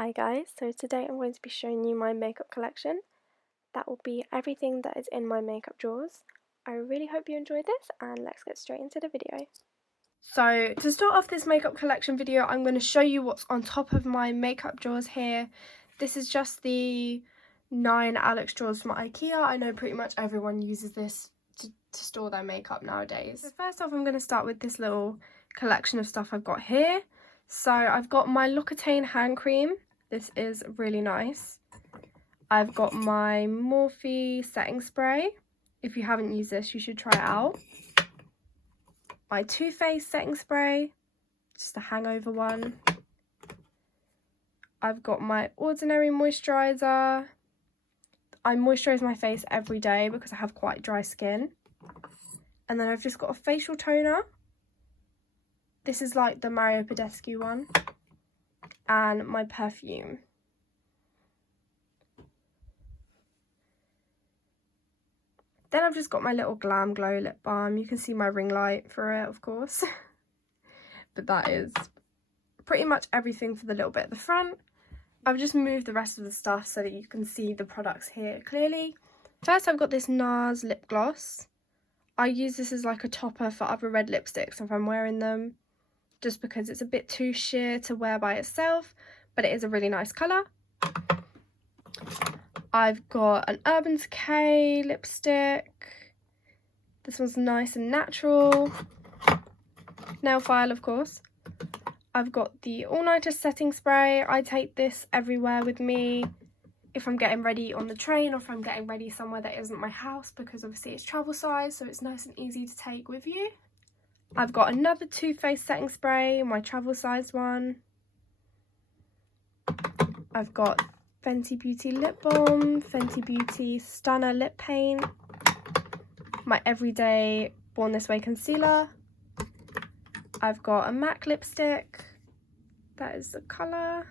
Hi guys, so today I'm going to be showing you my makeup collection. That will be everything that is in my makeup drawers. I really hope you enjoyed this and let's get straight into the video. So to start off this makeup collection video, I'm going to show you what's on top of my makeup drawers here. This is just the 9 Alex drawers from IKEA. I know pretty much everyone uses this to store their makeup nowadays. So first off, I'm going to start with this little collection of stuff I've got here. So I've got my L'Occitane hand cream. This is really nice. I've got my Morphe setting spray. If you haven't used this, you should try it out. My Too Faced setting spray, just a hangover one. I've got my Ordinary moisturiser. I moisturise my face every day because I have quite dry skin. And then I've just got a facial toner. This is like the Mario Badescu one. And my perfume. Then I've just got my little Glam Glow lip balm. You can see my ring light for it, of course. But that is pretty much everything for the little bit at the front. I've just moved the rest of the stuff so that you can see the products here clearly. First, I've got this NARS lip gloss. I use this as like a topper for other red lipsticks if I'm wearing them, just because it's a bit too sheer to wear by itself, but it is a really nice colour. I've got an Urban Decay lipstick. This one's nice and natural. Nail file, of course. I've got the All Nighter setting spray. I take this everywhere with me if I'm getting ready on the train or if I'm getting ready somewhere that isn't my house, because obviously it's travel size, so it's nice and easy to take with you. I've got another Too Faced setting spray, my travel sized one. I've got Fenty Beauty lip balm, Fenty Beauty Stunner lip paint, my everyday Born This Way concealer. I've got a MAC lipstick, that is the colour.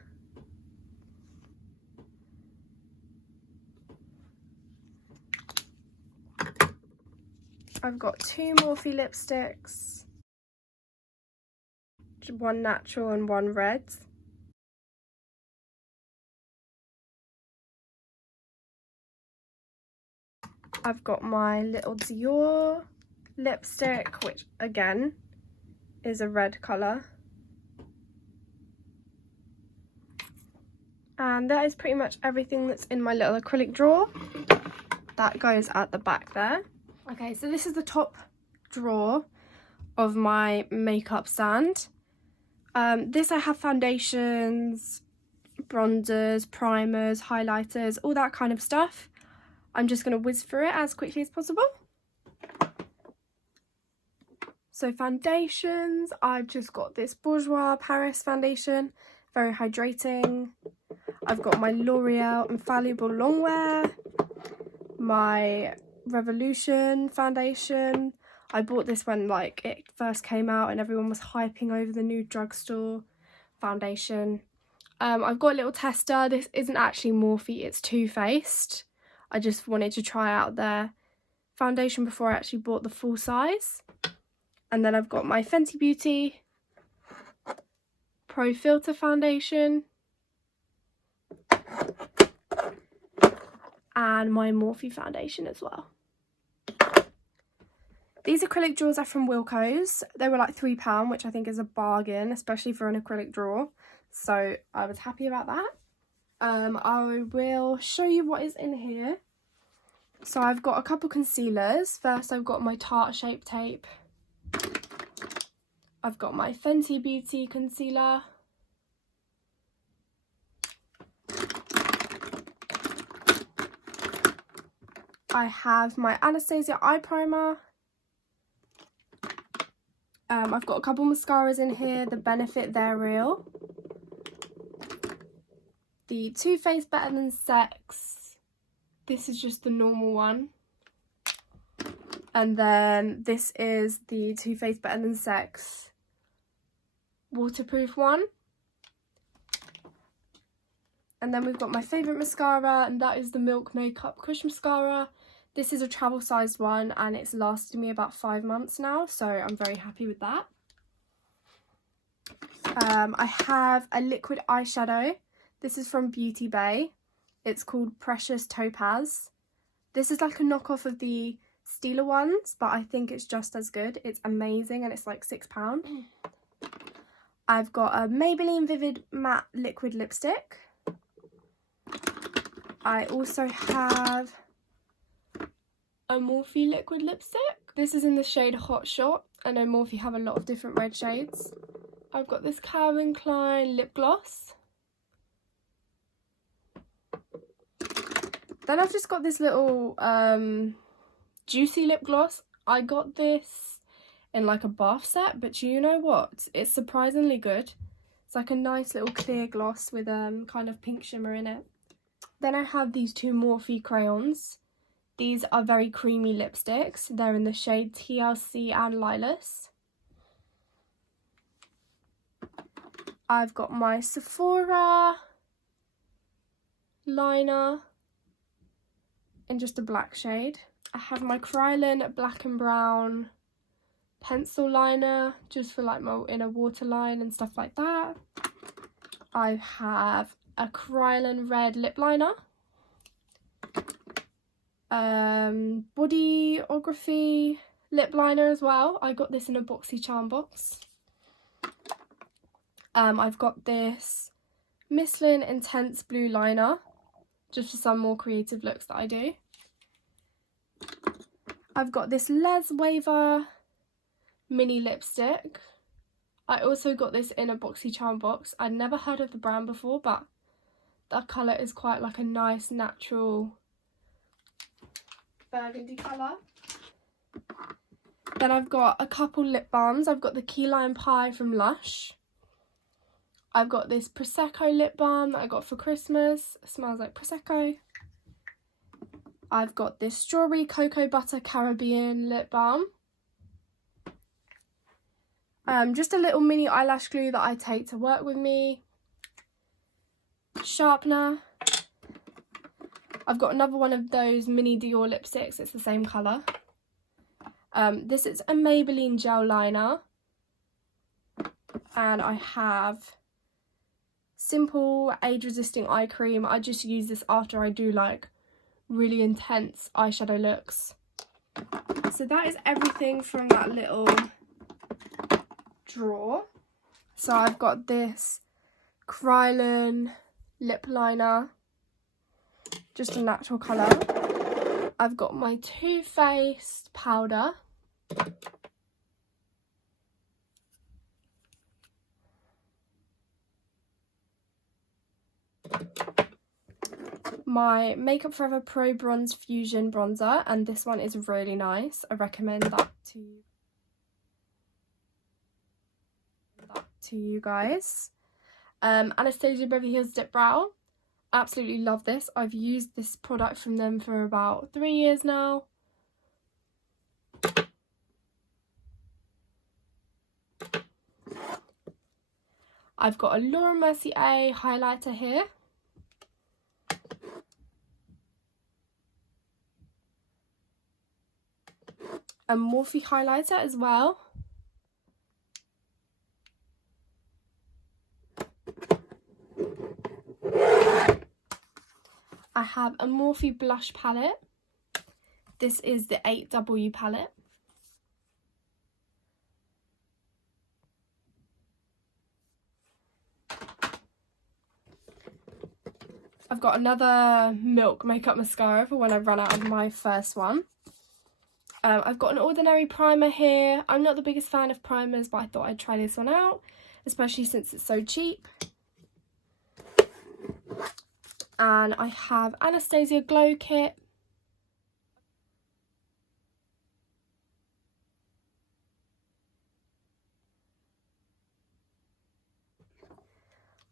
I've got 2 Morphe lipsticks, one natural and one red. I've got my little Dior lipstick, which again is a red colour. And that is pretty much everything that's in my little acrylic drawer. That goes at the back there. Okay, so this is the top drawer of my makeup stand. This I have foundations, bronzers, primers, highlighters, all that kind of stuff. I'm just going to whiz through it as quickly as possible. So foundations, I've just got this Bourjois Paris foundation, very hydrating. I've got my L'Oreal Infallible Longwear, my Revolution foundation. I bought this when like it first came out and everyone was hyping over the new drugstore foundation. I've got a little tester. This isn't actually Morphe, it's Too Faced. I just wanted to try out their foundation before I actually bought the full size. And then I've got my Fenty Beauty Pro Filter foundation. And my Morphe foundation as well. These acrylic drawers are from Wilko's. They were like £3, which I think is a bargain, especially for an acrylic drawer. So I was happy about that. I will show you what is in here. So I've got a couple concealers. First, I've got my Tarte Shape Tape. I've got my Fenty Beauty concealer. I have my Anastasia eye primer. I've got a couple mascaras in here. The Benefit They're Real. The Too Faced Better Than Sex. This is just the normal one. And then this is the Too Faced Better Than Sex waterproof one. And then we've got my favourite mascara, and that is the Milk Makeup Kush Mascara. This is a travel sized one and it's lasted me about 5 months now, so I'm very happy with that. I have a liquid eyeshadow. This is from Beauty Bay. It's called Precious Topaz. This is like a knockoff of the Stila ones, but I think it's just as good. It's amazing and it's like £6. I've got a Maybelline Vivid Matte Liquid Lipstick. I also have a Morphe liquid lipstick. This is in the shade Hot Shot. I know Morphe have a lot of different red shades. I've got this Calvin Klein lip gloss. Then I've just got this little juicy lip gloss. I got this in like a bath set, but you know what? It's surprisingly good. It's like a nice little clear gloss with kind of pink shimmer in it. Then I have these two Morphe crayons. These are very creamy lipsticks. They're in the shade TLC and Lilas. I've got my Sephora liner in just a black shade. I have my Kryolan black and brown pencil liner just for like my inner waterline and stuff like that. I have a Kryolan red lip liner. Bodyography lip liner as well. I got this in a BoxyCharm box. I've got this Michelin Intense Blue liner, just for some more creative looks that I do. I've got this Les Waver mini lipstick. I also got this in a BoxyCharm box. I'd never heard of the brand before, but that colour is quite like a nice natural burgundy colour. Then I've got a couple lip balms. I've got the Key Lime Pie from Lush. I've got this Prosecco lip balm that I got for Christmas. It smells like Prosecco. I've got this Strawberry Cocoa Butter Caribbean lip balm. Just a little mini eyelash glue that I take to work with me. Sharpener. I've got another one of those mini Dior lipsticks. It's the same colour. This is a Maybelline gel liner. And I have simple age resisting eye cream. I just use this after I do like really intense eyeshadow looks. So that is everything from that little drawer. So I've got this Kryolan lip liner, just a natural colour. I've got my Too Faced powder. My Makeup Forever Pro Bronze Fusion bronzer, and this one is really nice. I recommend that to you guys. Anastasia Beverly Hills Dip Brow. Absolutely love this. I've used this product from them for about 3 years now. I've got a Laura Mercier highlighter here. A Morphe highlighter as well. I have a Morphe blush palette. This is the 8W palette. I've got another Milk makeup mascara for when I run out of my first one. I've got an Ordinary primer here. I'm not the biggest fan of primers, but I thought I'd try this one out, especially since it's so cheap. And I have Anastasia Glow Kit.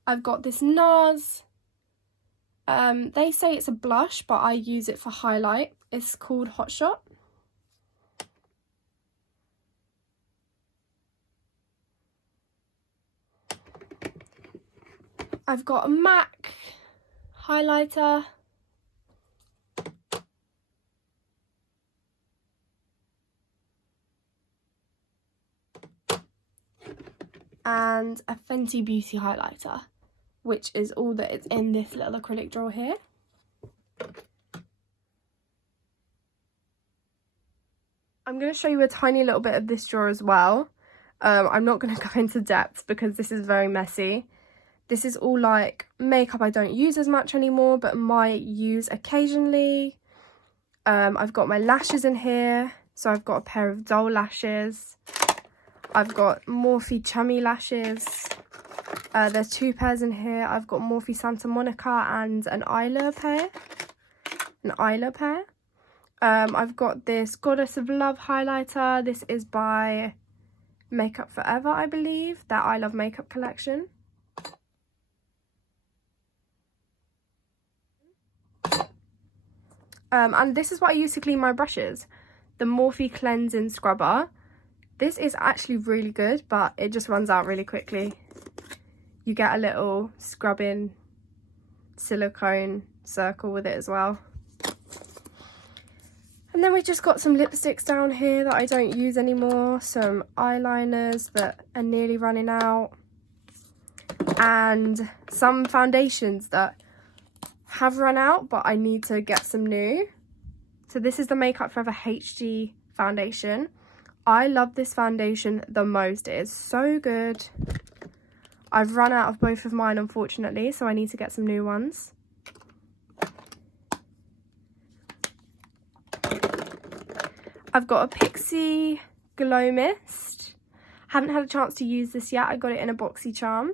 I've got this NARS. They say it's a blush, but I use it for highlight. It's called Hot Shot. I've got a MAC highlighter. And a Fenty Beauty highlighter. which is all that is in this little acrylic drawer here. I'm going to show you a tiny little bit of this drawer as well. I'm not going to go into depth because this is very messy. This is all like makeup I don't use as much anymore but might use occasionally. I've got my lashes in here. So I've got a pair of doll lashes. I've got Morphe chummy lashes. There's 2 pairs in here. I've got Morphe Santa Monica and an Isla pair. I've got this Goddess of Love highlighter. This is by Makeup Forever, I believe. Their I Love Makeup collection. And this is what I use to clean my brushes. The Morphe Cleansing Scrubber. This is actually really good, but it just runs out really quickly. You get a little scrubbing silicone circle with it as well. And then we just got some lipsticks down here that I don't use anymore. Some eyeliners that are nearly running out. And some foundations that have run out, but I need to get some new. So this is the Makeup Forever HD foundation. I love this foundation the most. It is so good. I've run out of both of mine, unfortunately, so I need to get some new ones. I've got a Pixie Glow Mist. Haven't had a chance to use this yet. I got it in a BoxyCharm.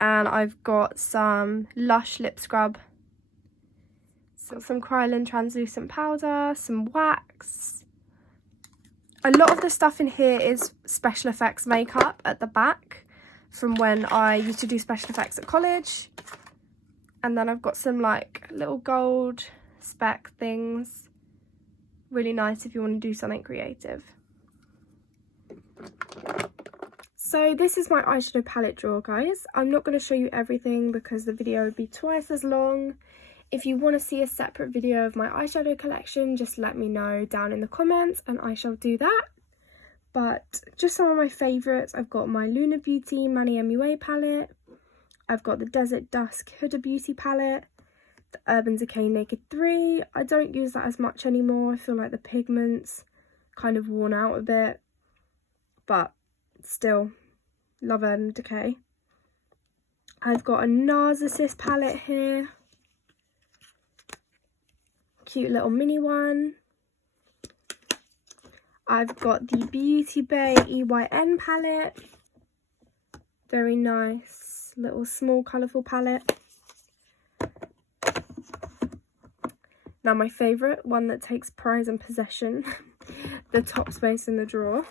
And I've got some Lush lip scrub. So some Kryolan translucent powder, some wax. A lot of the stuff in here is special effects makeup at the back from when I used to do special effects at college. And then I've got some like little gold speck things. Really nice if you want to do something creative. So this is my eyeshadow palette drawer, guys. I'm not going to show you everything because the video would be twice as long. If you want to see a separate video of my eyeshadow collection, just let me know down in the comments and I shall do that. But just some of my favourites. I've got my Luna Beauty Mani MUA palette. I've got the Desert Dusk Huda Beauty palette. The Urban Decay Naked 3. I don't use that as much anymore. I feel like the pigment's kind of worn out a bit. But still, love Urban Decay. I've got a Narcissus palette here. Cute little mini one. I've got the Beauty Bay EYN palette. Very nice little small colourful palette. Now my favourite, one that takes pride and possession, the top space in the drawer.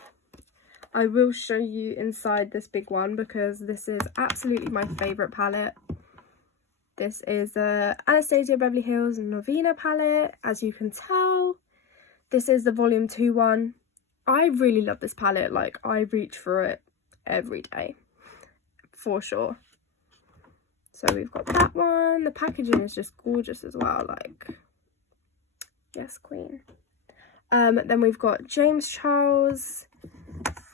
I will show you inside this big one because this is absolutely my favourite palette. This is the Anastasia Beverly Hills Novena palette, as you can tell. This is the volume 2 one. I really love this palette, like I reach for it every day, for sure. So we've got that one. The packaging is just gorgeous as well, like, yes queen. Then we've got James Charles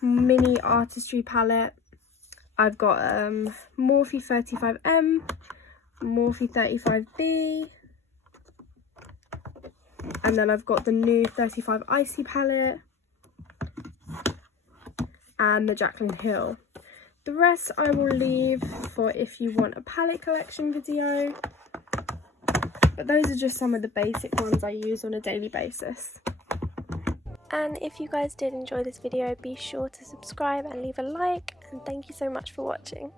mini artistry palette. I've got Morphe 35M, Morphe 35B, and then I've got the new 35 Icy palette and the Jaclyn Hill. The rest I will leave for if you want a palette collection video, but those are just some of the basic ones I use on a daily basis. And if you guys did enjoy this video, be sure to subscribe and leave a like, and thank you so much for watching.